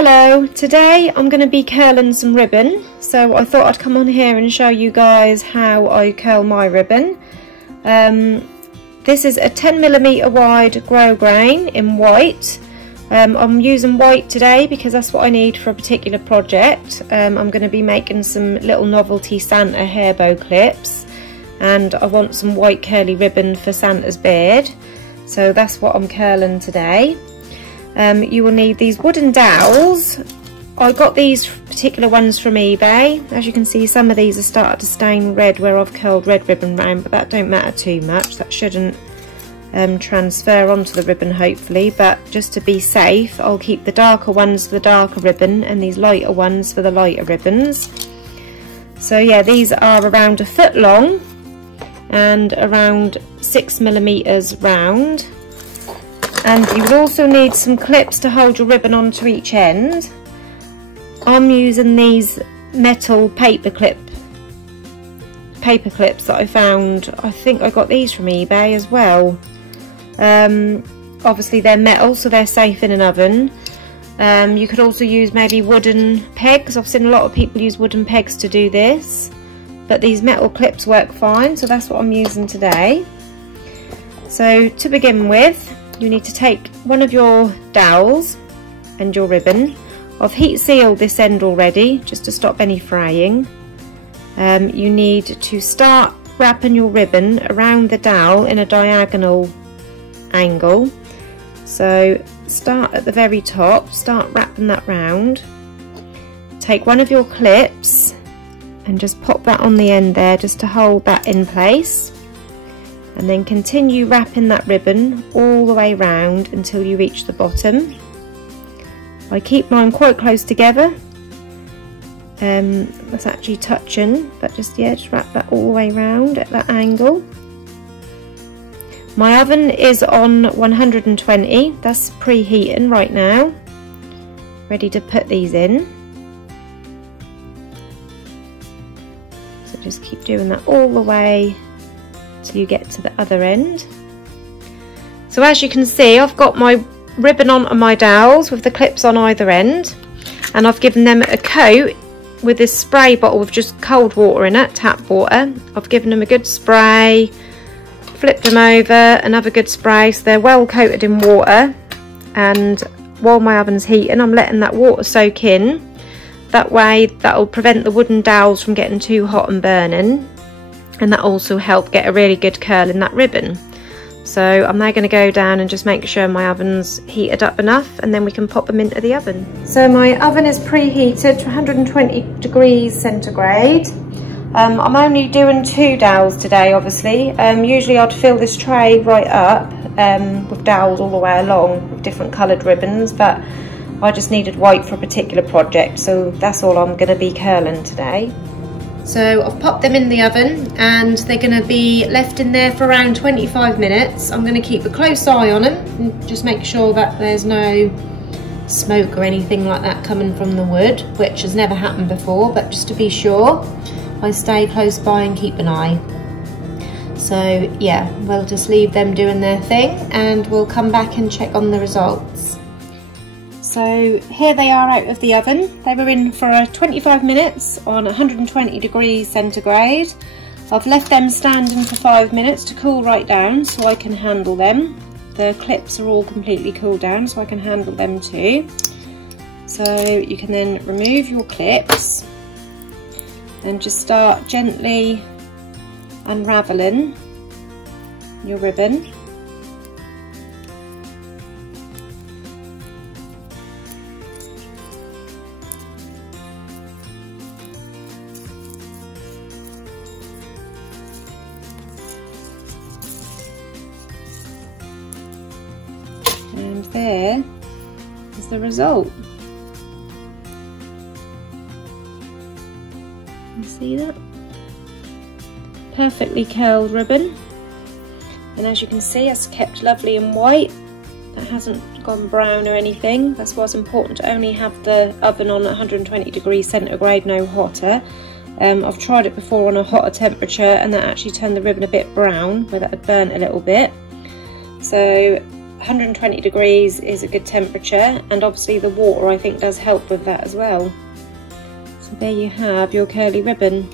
Hello, today I'm going to be curling some ribbon, so I thought I'd come on here and show you guys how I curl my ribbon. This is a 10mm wide grow grain in white. I'm using white today because that's what I need for a particular project. I'm going to be making some little novelty Santa hair bow clips, and I want some white curly ribbon for Santa's beard, so that's what I'm curling today. You will need these wooden dowels. I got these particular ones from eBay. As you can see, some of these are starting to stain red where I've curled red ribbon round, but that don't matter too much. That shouldn't transfer onto the ribbon, hopefully, but just to be safe, I'll keep the darker ones for the darker ribbon and these lighter ones for the lighter ribbons. So yeah, these are around 1 foot long and around 6mm round. And you will also need some clips to hold your ribbon onto each end. I'm using these metal paper clips that I found. I think I got these from eBay as well. Obviously they're metal, so they're safe in an oven. You could also use maybe wooden pegs. I've seen a lot of people use wooden pegs to do this, but these metal clips work fine, so that's what I'm using today. So to begin with, you need to take one of your dowels and your ribbon. I've heat sealed this end already just to stop any fraying. You need to start wrapping your ribbon around the dowel in a diagonal angle. So start at the very top, start wrapping that round. Take one of your clips and just pop that on the end there just to hold that in place. And then continue wrapping that ribbon all the way round until you reach the bottom. I keep mine quite close together. That's actually touching, but just wrap that all the way round at that angle. My oven is on 120, that's preheating right now. Ready to put these in. So just keep doing that all the way till you get to the other end. So as you can see, I've got my ribbon on my dowels with the clips on either end, and I've given them a coat with this spray bottle with just cold water in it, tap water. I've given them a good spray, flipped them over, another good spray, so they're well coated in water. And while my oven's heating, I'm letting that water soak in. That way that'll prevent the wooden dowels from getting too hot and burning, and that also help get a really good curl in that ribbon. So I'm now going to go down and just make sure my oven's heated up enough, and then we can pop them into the oven. So my oven is preheated to 120 degrees centigrade. I'm only doing 2 dowels today, obviously. Usually I'd fill this tray right up with dowels all the way along with different coloured ribbons, but I just needed white for a particular project, so that's all I'm going to be curling today. So I've popped them in the oven and they're going to be left in there for around 25 minutes. I'm going to keep a close eye on them and just make sure that there's no smoke or anything like that coming from the wood, which has never happened before, but just to be sure, I stay close by and keep an eye. So yeah, we'll just leave them doing their thing and we'll come back and check on the results. So here they are out of the oven. They were in for 25 minutes on 120 degrees centigrade. I've left them standing for 5 minutes to cool right down so I can handle them. The clips are all completely cooled down so I can handle them too. So you can then remove your clips and just start gently unraveling your ribbon. And there is the result. You see that? Perfectly curled ribbon. And as you can see, it's kept lovely and white. That hasn't gone brown or anything. That's why it's important to only have the oven on 120 degrees centigrade, no hotter. I've tried it before on a hotter temperature and that actually turned the ribbon a bit brown, where that had burnt a little bit. So 120 degrees is a good temperature, and obviously the water I think does help with that as well. So there you have your curly ribbon.